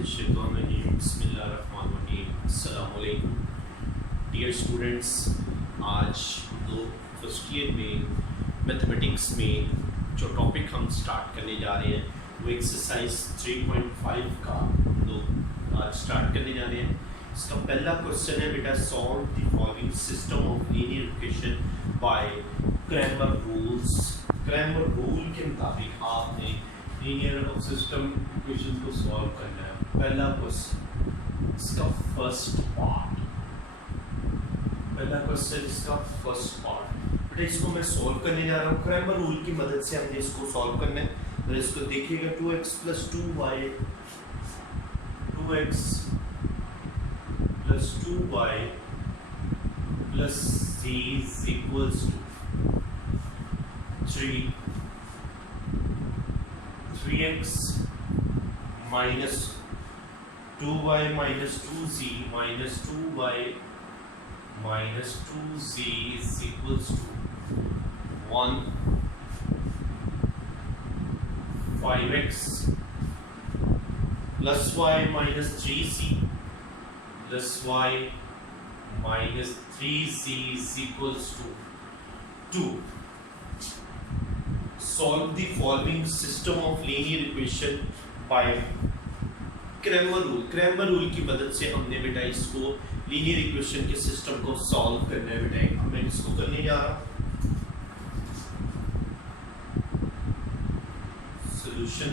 बिस्मिल्लाहिर्रहमानिर्रहीम। Dear students, आज हम लोग फर्स्ट ईयर में मैथमेटिक्स में जो टॉपिक हम स्टार्ट करने जा रहे हैं वो एक्सरसाइज 3.5 का हम लोग आज स्टार्ट करने जा रहे हैं। इसका पहला क्वेश्चन है बेटा, solve the following system of linear equation by Cramer rules. Cramer rule के मुताबिक आपने लीनियर सिस्टम इक्वेशन को सॉल्व करना है। पहला क्वेश्चन, इसका फर्स्ट पार्ट, बेटा इसको मैं सॉल्व करने जा रहा हूँ। क्रैमर रूल की मदद से हमने इसको सॉल्व करना है। तो इसको देखिएगा, 2x + 2y + z = 3x - 2y - 2z - 2y - 2z = 1, 5x + y - 3z + y - 3z = 2. Solve the following system of linear equation by Cramer rule. Cramer rule की मदद से हमने बेटा इसको लीनियर इक्वेशन के सिस्टम को सॉल्व करना है। बेटा मैं इसको करने जा रहा हूं। Solution,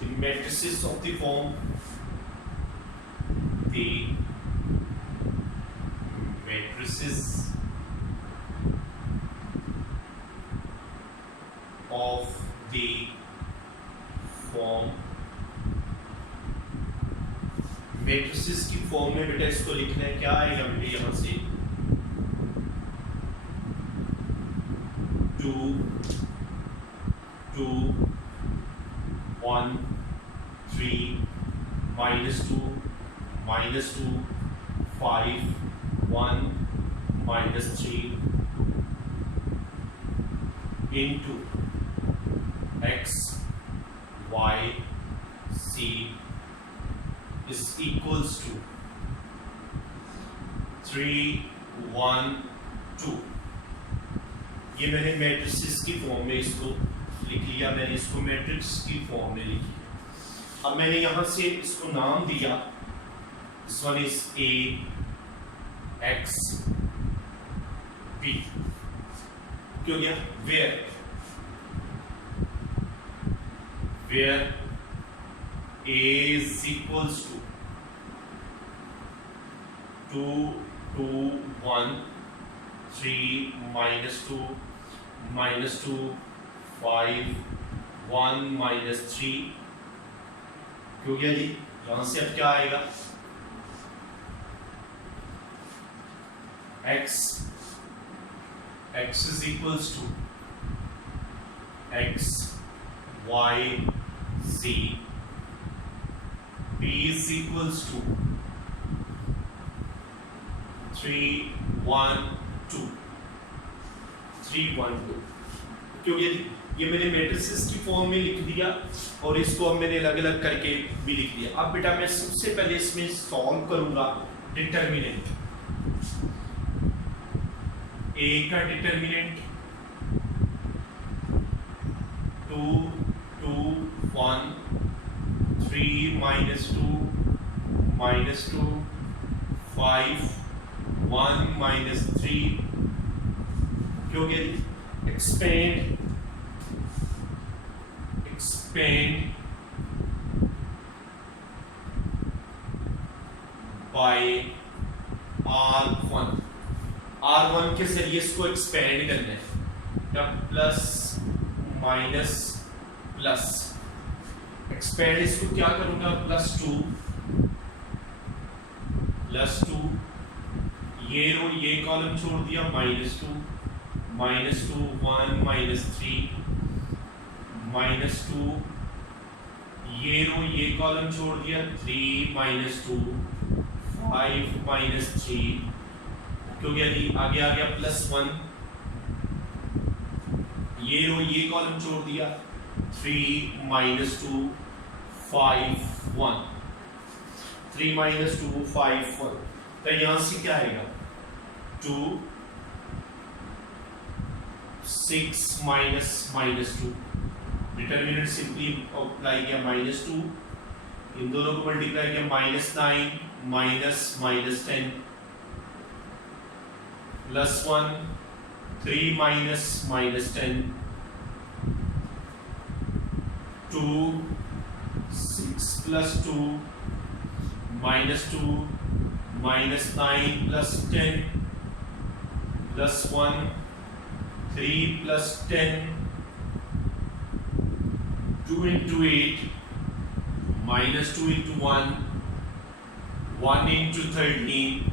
the matrices of the form, the matrices of the form, matrices की फॉर्म में बेटा इसको लिखना है। क्या आएगा बेटा, यहां से 2 2 1 3 -2 -2 5 1 -3 into x y z is equals to 3 1 2। ये मैंने मैट्रिसेस की फॉर्म में इसको लिख लिया। मैंने इसको मैट्रिक्स की फॉर्म में लिखी। अब मैंने यहां से इसको नाम दिया, this one is a x b। क्यों गया? where a is equals to 2 2 1 3 -2 -2 5 1 -3। क्यों गया जी? यहां से अब क्या आएगा? x is equals to x y z, b is equals to 3 1 2 3 1 2। क्योंकि ये मैंने मैट्रिसेस की फॉर्म में लिख दिया और इसको अब मैंने अलग अलग करके भी लिख दिया। अब बेटा मैं सबसे पहले इसमें सॉल्व करूंगा डिटरमिनेंट। a का डिटरमिनेंट 2 2 1 3 -2 -2 5 1 -3। क्यों गया? expand by R1 के जरिए इसको एक्सपेंड करना है। या प्लस माइनस प्लस, एक्सपेंड इसको क्या करूंगा? +2 ये रो ये कॉलम छोड़ दिया, -2 -2 1 -3 -2 ये रो ये कॉलम छोड़ दिया, 3 -2 5 -3। क्यों गया जी? आगे आ गया +1, ये रो ये कॉलम छोड़ दिया, 3 minus 2 5 1, 3 minus 2 5 1, तो यहां से क्या आएगा 2 6 minus 2, डिटर्मिनेंट सिंपली अप्लाई किया -2, इन दोनों को मल्टीप्लाई किया -9 minus 10 plus 1, 3 minus 10, 2 6 plus 2 minus 2 minus 9 plus 10 plus 1, 3 plus 10, 2 into 8 minus 2 into 1, 1 into 13,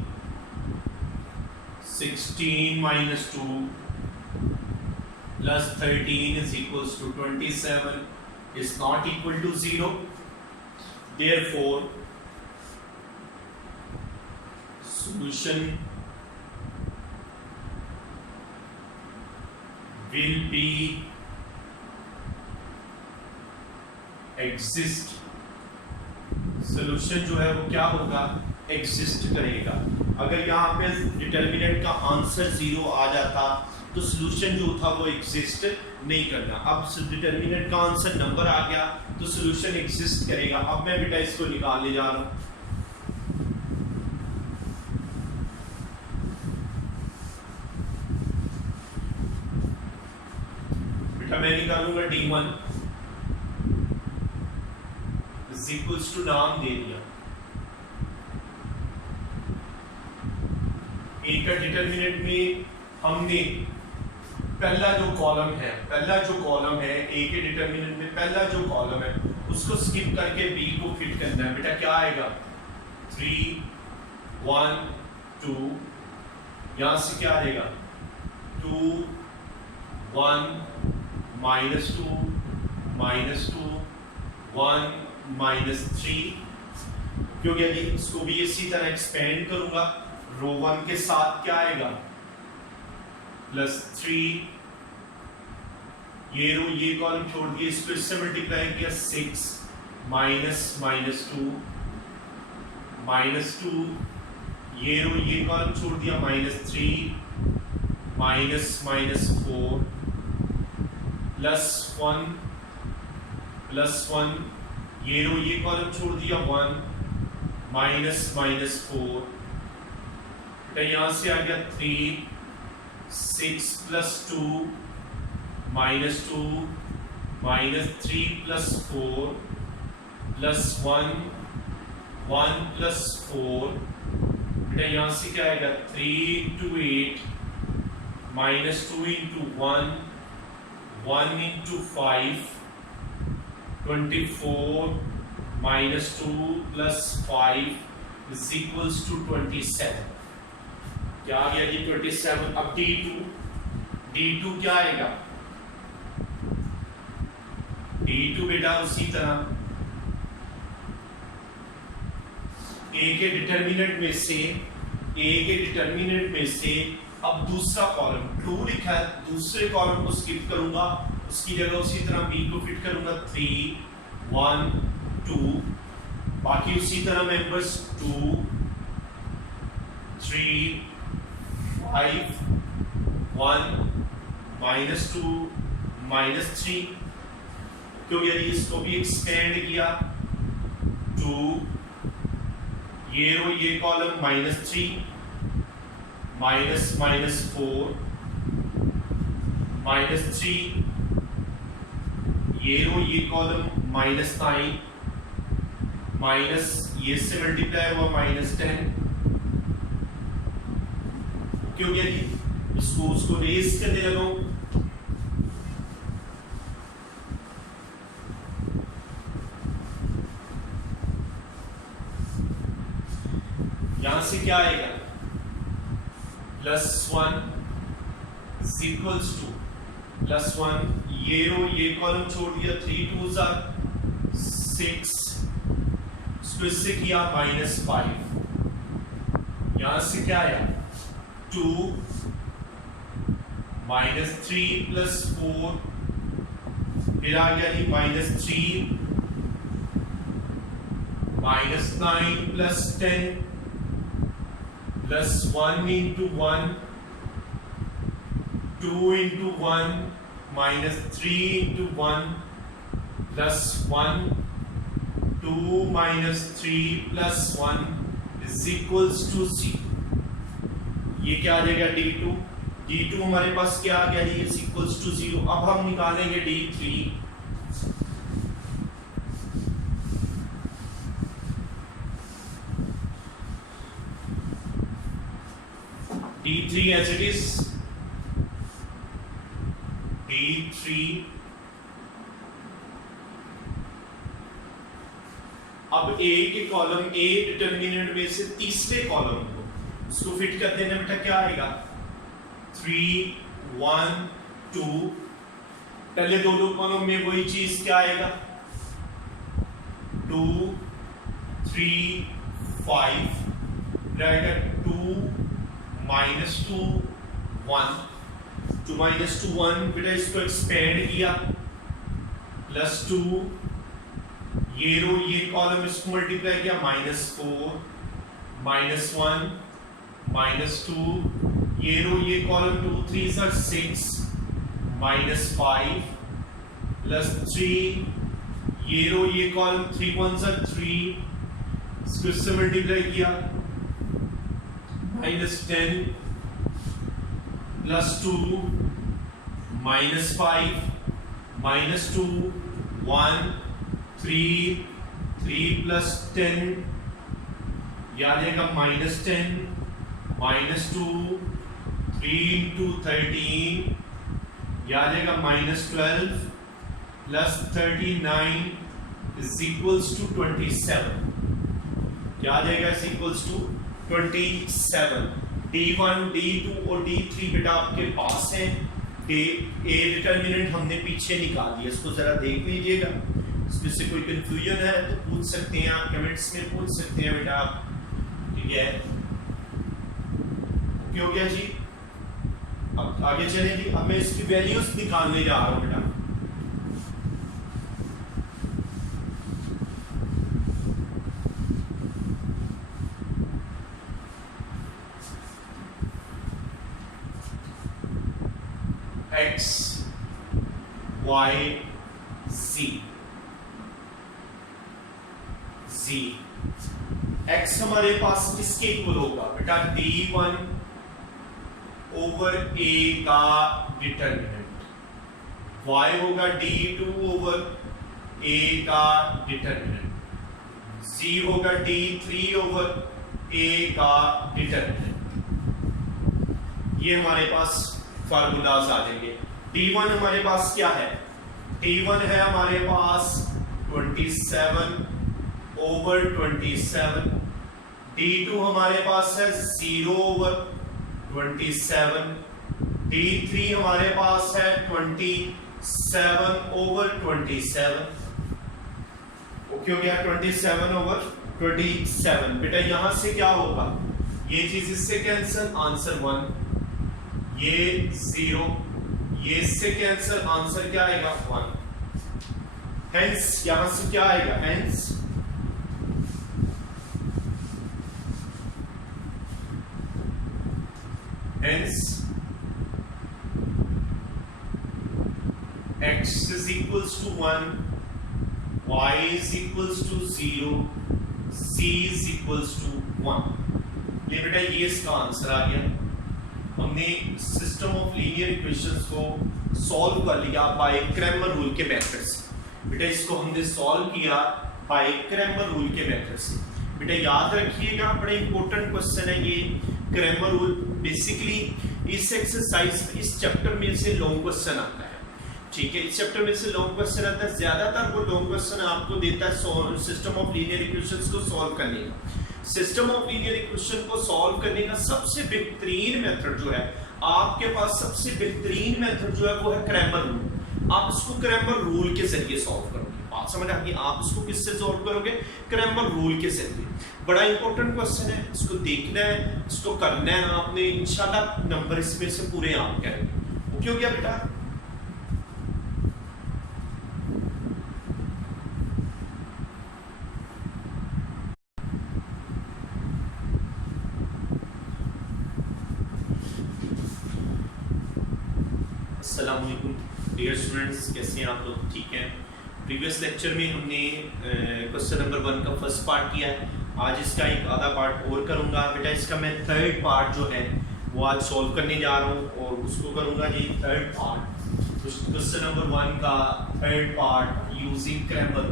16 minus 2 plus 13 is equals to 27, is not equal to 0. Therefore, solution will be exist. Solution जो है वो क्या होगा, exist करेगा। अगर यहाँ पे डिटर्मिनेंट का आंसर 0 आ जाता तो सोल्यूशन जो था वो एग्जिस्ट नहीं करना। अब डिटर्मिनेंट का आंसर नंबर आ गया तो सोल्यूशन एग्जिस्ट करेगा। अब मैं बेटा इसको निकालने जा रहा हूँ। बेटा मैं निकालूंगा D1 इज इक्वल्स टू, नाम दे दिया ए का डिटर्मिनेंट में हमने पहला जो कॉलम है ए के डिटर्मिनेंट में पहला जो कॉलम है उसको स्किप करके बी को फिट करना है। बेटा क्या आएगा 3 1 2, यहां से क्या आएगा 2 1 -2 -2 1 -3, क्योंकि अभी इसको भी इसी तरह एक्सपेंड करूंगा। रो 1 के साथ क्या आएगा +3, ये रो ये कॉलम छोड़ दिए, इसको इससे मल्टीप्लाई किया 6 -2 -2, ये रो ये कॉलम छोड़ दिया -3 -4 +1 ये रो ये कॉलम छोड़ दिया 1 -4, यहाँ से आ गया 3 6 + 2 -2 -3 + 4 +1 1 + 4, बेटा यहाँ से क्या आएगा 3 × 8 -2 × 1 1 × 5 24 -2 + 5 is equals to 27। क्या आ गया जी 27। अब D2 क्या आएगा D2 बेटा उसी तरह ए के डिटर्मिनेंट में से अब दूसरा कॉलम 2 लिखा है, दूसरे कॉलम को स्किप करूंगा, उसकी जगह उसी तरह बी को फिट करूंगा 3 1 2, बाकी उसी तरह मेंबर्स 2 3 5 1 -2 -3, क्योंकि यदि इसको भी एक्सपेंड किया 2, ये रो ये कॉलम -3 -4 -3, ये रो ये कॉलम -9 माइनस ये से मल्टीप्लाई हुआ -10, क्योंकि उसको रेस करने लगा यहां से क्या आएगा +1 = +1, ये रो ये कॉलम छोड़ दिया 3 2s are 6, इससे किया -5, यहां से क्या आया 2 -3 + 4, फिर आ गया जी -3 -9 + 10 + 1 × 1 2 × 1 -3 × 1 + 1 2 - 3 + 1 = 0। ये क्या आ जाएगा D2 हमारे पास क्या आ गया जी = 0। अब हम निकालेंगे D3। D3 as it is D3। अब A के कॉलम A डिटरमिनेंट में से तीसरे कॉलम को इसको फिट कर देने बेटा क्या आएगा 3 1 2। पहले दो कॉलम में वही चीज क्या आएगा 2 3 5 रहेगा 2 -2 1 2 -2 1 बेटा इसको एक्सपेंड किया +2 ये कॉलम इसको मल्टीप्लाई किया -4 -1 -2 ये कॉलम 2 3 are 6 -5 +3 ये कॉलम 3 1 are 3 इसको इससे मल्टीप्लाई किया -10 +2 -5 -2 1 3 3 + 10 याद आएगा -10 -2 3 × 13 याद आएगा -12 + 39 = 27। याद आएगा =27। D1 D2 और D3 बेटा आपके पास है। A डिटरमिनेंट हमने पीछे निकाल दिया, इसको जरा देख लीजिएगा। इसमें से कोई कंफ्यूजन है तो पूछ सकते हैं आप, कमेंट्स में पूछ सकते हैं बेटा आप। ठीक है, ओके हो गया जी। अब आगे चलें जी। अब मैं इसकी वैल्यूज निकालने जा रहा हूं बेटा। X Y Z X हमारे पास किसके इक्वल होगा बेटा D1 / A का डिटरमिनेंट, Y होगा D2 / A का डिटरमिनेंट, Z होगा D3 / A का डिटरमिनेंट। ये हमारे पास फार्मूलाज आ जाएंगे। D1 हमारे पास क्या है, D1 है हमारे पास 27 / 27। D2 हमारे पास है 0 / 27। D3 हमारे पास है 27 / 27। ओके हो गया 27 / 27। बेटा यहां से क्या होगा, ये चीज इससे कैंसिल, आंसर 1, ये 0, ये इससे कैंसिल, आंसर क्या आएगा 1। हेंस यहां से क्या आएगा, हेंस x = 1, y = 0, c = 1। ये बेटा ये इसका आंसर आ गया। हमने सिस्टम ऑफ लीनियर इक्वेशंस को सॉल्व कर लिया बाय क्रैमर रूल के मेथड से। बेटा इसको हमने सॉल्व किया बाय क्रैमर रूल के मेथड से। बेटा याद रखिएगा, बड़ा इंपॉर्टेंट क्वेश्चन है ये क्रैमर रूल। बेसिकली इस एक्सरसाइज इस चैप्टर में से लॉन्ग क्वेश्चन आता है। ठीक है, इस चैप्टर में से लॉन्ग क्वेश्चन आता है। ज्यादातर वो लॉन्ग क्वेश्चन आपको देता है सिस्टम ऑफ लीनियर इक्वेशंस को सॉल्व करने का। सिस्टम ऑफ लीनियर इक्वेशन को सॉल्व करने का सबसे बेहतरीन मेथड जो है आपके पास, सबसे बेहतरीन मेथड जो है वो है क्रैमर रूल। आप इसको क्रैमर रूल के जरिए सॉल्व करोगे। बात समझ आ गई? आप इसको किससे सॉल्व करोगे, क्रैमर रूल के जरिए। बड़ा इंपॉर्टेंट क्वेश्चन है, इसको देखना है, इसको करना है आपने, इंशाल्लाह नंबर इसमें से पूरे आप करेंगे। ओके हो गया बेटा? अस्सलाम वालेकुम डियर स्टूडेंट्स, कैसे हैं आप लोग? ठीक हैं। प्रीवियस लेक्चर में हमने क्वेश्चन नंबर 1 का फर्स्ट पार्ट किया है। आज इसका एक आधा पार्ट और करूंगा। बेटा इसका मैं थर्ड पार्ट जो है वो आज सॉल्व करने जा रहा हूँ और उसको करूंगा जी थर्ड पार्ट। क्वेश्चन नंबर 1 का थर्ड पार्ट यूजिंग क्रैमर।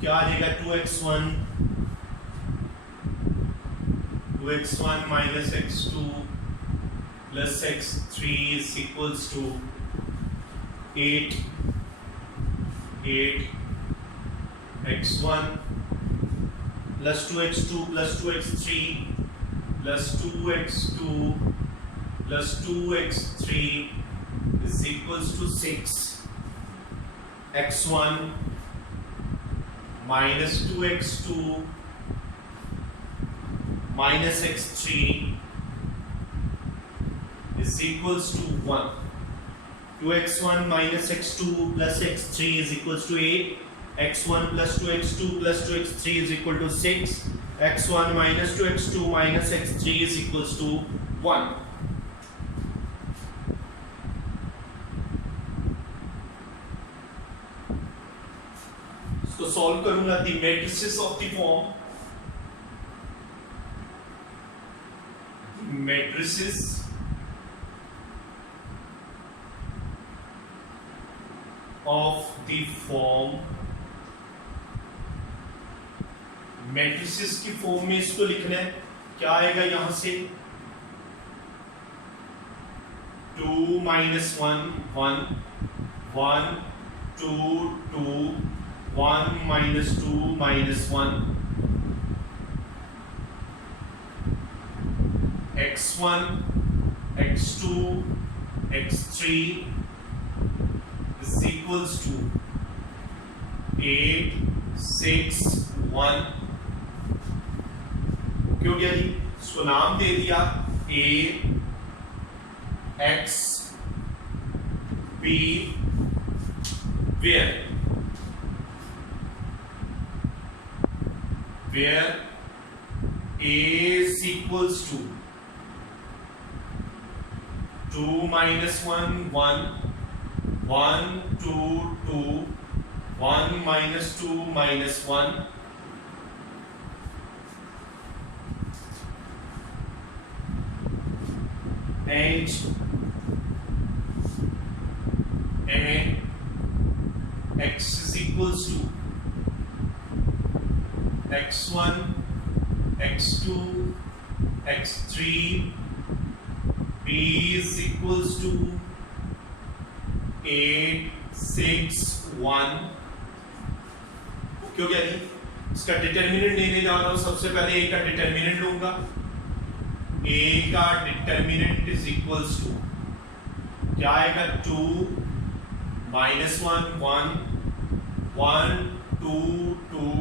क्या आ जाएगा? 2x1 minus x2 plus x3 is equals to 8 x1 plus 2x2 plus 2x3 plus 2x2 plus 2x3 is equals to 6 x1 minus 2x2 minus x3 is equals to 1. 2x1 minus x2 plus x3 is equals to 8. x1 plus 2x2 plus 2x3 is equal to 6. x1 minus 2x2 minus x3 is equals to 1. इसको solve करूंगा। The matrices of the form matrices of the form, matrices की form में इसको लिखना है। क्या आएगा यहां से? 2 minus 1 1 1 2 2 1 minus 2 minus 1 x1 x2 x3 is equals to 8 6 1। क्यों गया जी? इसको नाम दे दिया a x b where a is equals to 2 minus 1 1 1 2 2 1 minus 2 minus 1 and x is equals to x1 x2 x3 b is equals to 8 6 1। क्यों क्या जी? इसका determinant लेने जा रहा हूं। सबसे पहले a का डिटर्मिनेंट लूंगा। a का डिटर्मिनेंट इज इक्वल्स टू क्या आएगा? 2 minus 1 1 1 2 2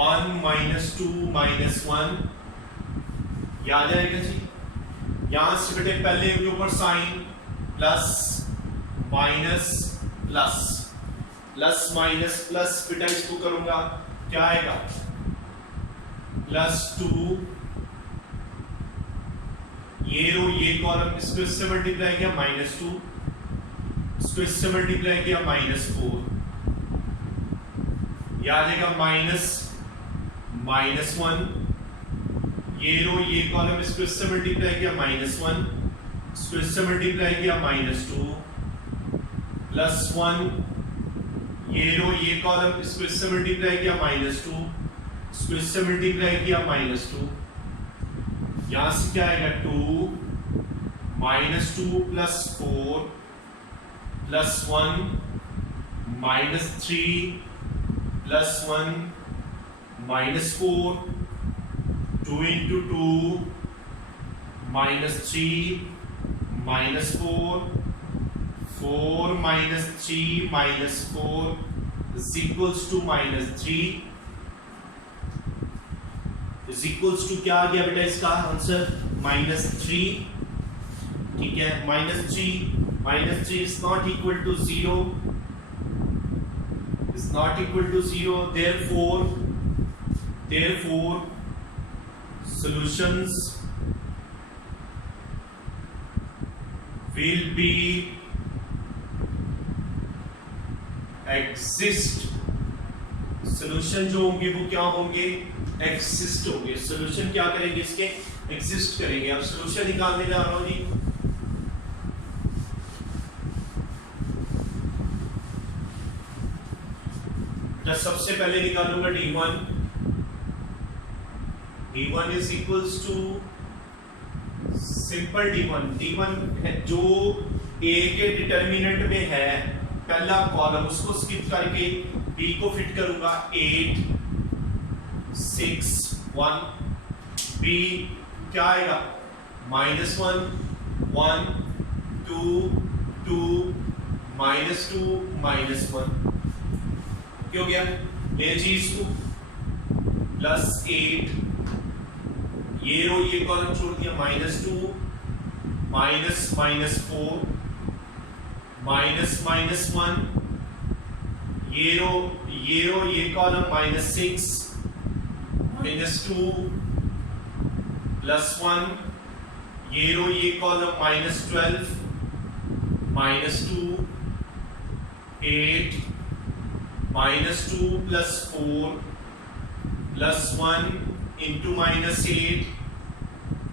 1 minus 2 minus 1 ये आ जाएगा जी। यहां से बेटे पहले के ऊपर sign plus minus plus plus minus plus बेटा इसको करूंगा। क्या आएगा? +2 ये रो ये कॉलम इसको इससे मल्टीप्लाई किया -2 इसको इससे मल्टीप्लाई किया -4 ये आ जाएगा -1 ये रो ये कॉलम इसको इससे मल्टीप्लाई किया -1 इसको इससे मल्टीप्लाई किया -2 +1 ये रो ये कॉलम इसको इससे मल्टीप्लाई किया -2 इसको इससे मल्टीप्लाई किया -2 यहां से क्या आएगा? 2 -2 + 4 +1 -3 +1 -4 2 into 2 -3 -4 4 -3 -4 is equals to -3 is equals to क्या आ गया बेटा इसका आंसर? -3। ठीक है, -3 is not equal to 0 is not equal to 0, therefore solutions will be exist, solution जो होंगे वो क्या होंगे, एग्जिस्ट होंगे। सोल्यूशन क्या करेंगे, इसके एग्जिस्ट करेंगे। अब सोल्यूशन निकालने जा रहा हूं जी। सबसे पहले निकालूंगा d1, d1 is equals to simple d1 है जो a के डिटर्मिनेंट में है, पहला कॉलम उसको स्किप करके b को फिट करूंगा 8 6 1, b क्या आएगा -1 1 2 2 -2 -1 क्या हो गया, ले जी इसको +8, ये रो ये कॉलम छोड़ दिया -2 -4 -1, ये रो ये कॉलम -6 -2 +1, ये रो ये column -12 -2 8 -2 + 4 +1 into -8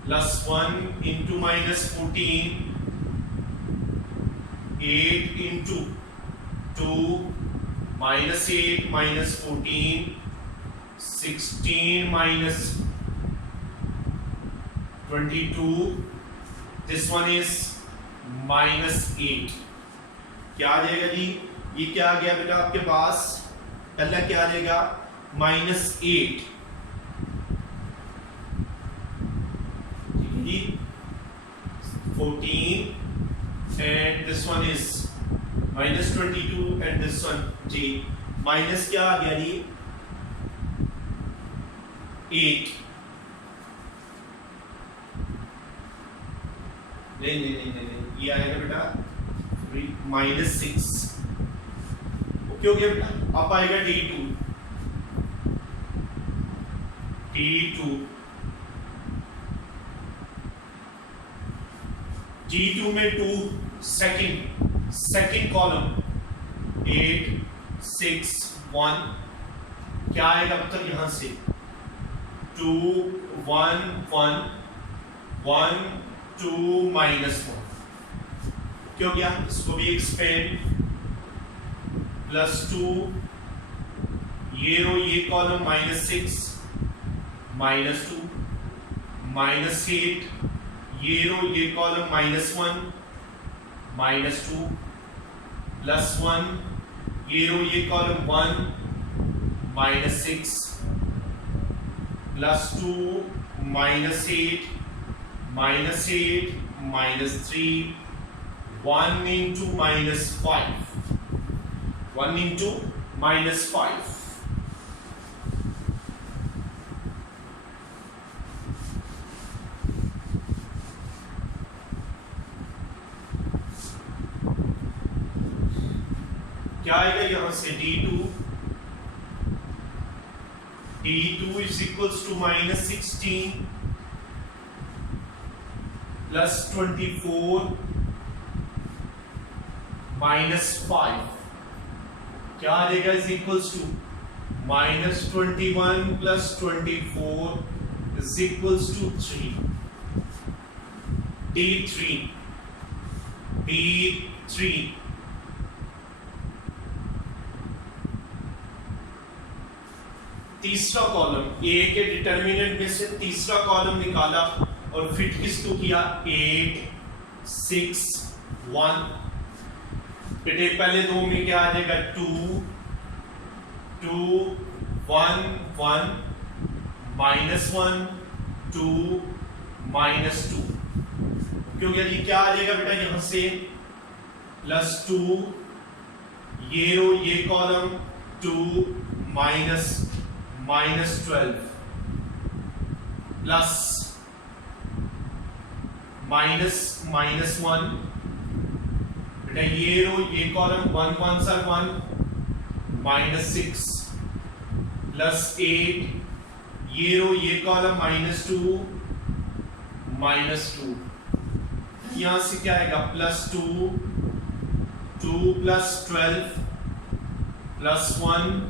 +1 into -14 8 into 2 -8 -14 16 -22, this one is -8। क्या आ जाएगा जी, ये क्या आ गया बेटा आपके पास, पहला क्या आ जाएगा -8 जी 14 and this one is -22 and this one जी माइनस क्या आ गया जी 8, नहीं ये आएगा बेटा -6, ओके हो गया बेटा। अब आएगा D2 में 2 सेकंड कॉलम 8 6 1, क्या आएगा मतलब यहां से 2 1 1 1 2 -1, क्या हो गया, इसको भी एक्सपेंड +2, ये रो ये कॉलम -6 -2 -8, ये रो ये कॉलम -1 -2 +1, ये रो ये कॉलम 1 -6 +2 -8 -8 -3 1 into -5 1 into -5, क्या आएगा यहां से D2 is equals to -16 +24 -5, क्या आ जाएगा is equals to -21 + 24 is equals to 3, D3 तीसरा कॉलम ए के डिटर्मिनेंट में से तीसरा कॉलम निकाला और फिट किसको किया 8 6 1, बेटे पहले दो में क्या आ जाएगा 2 2 1 1 -1 2 -2, क्योंकि जी क्या आ जाएगा बेटा यहां से +2, ये रो ये कॉलम 2 -12 प्लस -1, बेटा ये रो ये कॉलम 1 1 सर 1 -6 +8, ये रो ये कॉलम -2 -2 यहाँ से क्या आएगा +2 2 + 12 +1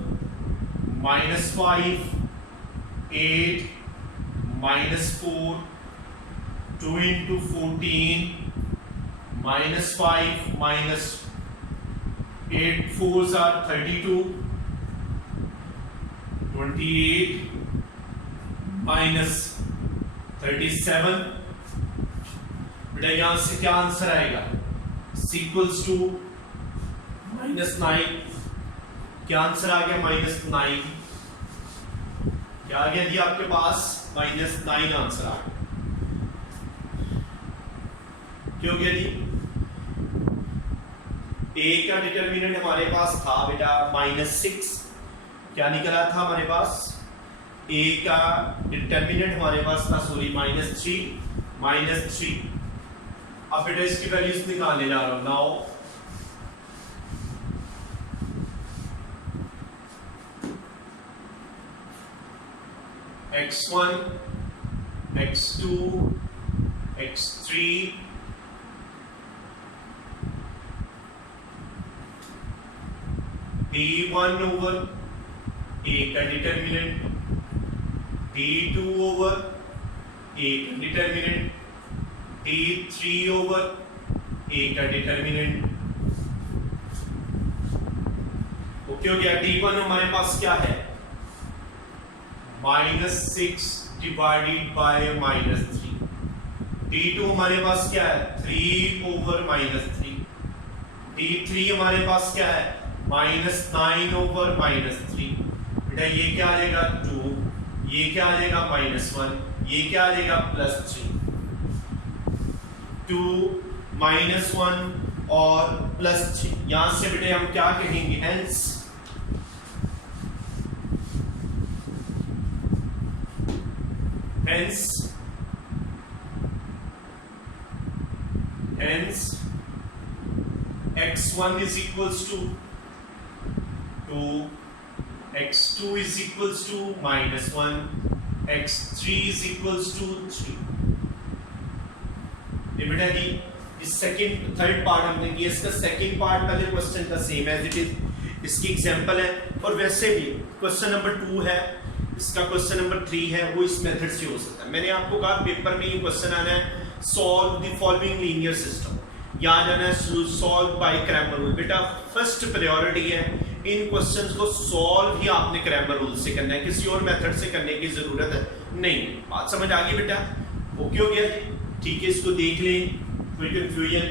-5 8 -4 2 × 14 -5 -8 4s are 32 28 -37 बेटा यहां से क्या आंसर आएगा = -9 क्या आंसर आ गया -9 क्या आ गया जी आपके पास -9 आंसर आ गया क्यों गया जी a का डिटरमिनेंट हमारे पास था बेटा -6 क्या निकला था हमारे पास a का डिटरमिनेंट हमारे पास था सॉरी -3 अब बेटा इसकी वैल्यूज निकालने जा रहा हूं now x1 x2 x3 d1 over a का डिटरमिनेंट d2 over a का डिटरमिनेंट d3 over a का डिटरमिनेंट ओके हो गया d1 हमारे पास क्या है -6 divided by -3 d2 हमारे पास क्या है 3 over -3 d3 हमारे पास क्या है -9 over -3 बेटा ये क्या आ जाएगा 2 ये क्या आ जाएगा -1 ये क्या आ जाएगा +3 2 -1 और +3 यहां से बेटे हम क्या कहेंगे hence x1 is equals to 2 x2 is equals to -1 x3 is equals to 3 ये बेटा जी इस सेकंड थर्ड पार्ट हमने किया इसका सेकंड पार्ट पहले क्वेश्चन का सेम एज इट इज इसकी एग्जांपल है और वैसे भी क्वेश्चन नंबर 2 है इसका क्वेश्चन नंबर 3 है वो इस मेथड से हो सकता है मैंने आपको कहा पेपर में ये क्वेश्चन आना है solve the following linear system याद आना है सॉल्व बाय क्रैमर रूल बेटा फर्स्ट प्रायोरिटी है इन क्वेश्चंस को सॉल्व ही आपने क्रैमर रूल से करना है किसी और मेथड से करने की जरूरत है नहीं बात समझ आ गई बेटा ओके हो गया ठीक है इसको देख लें कोई कंफ्यूजन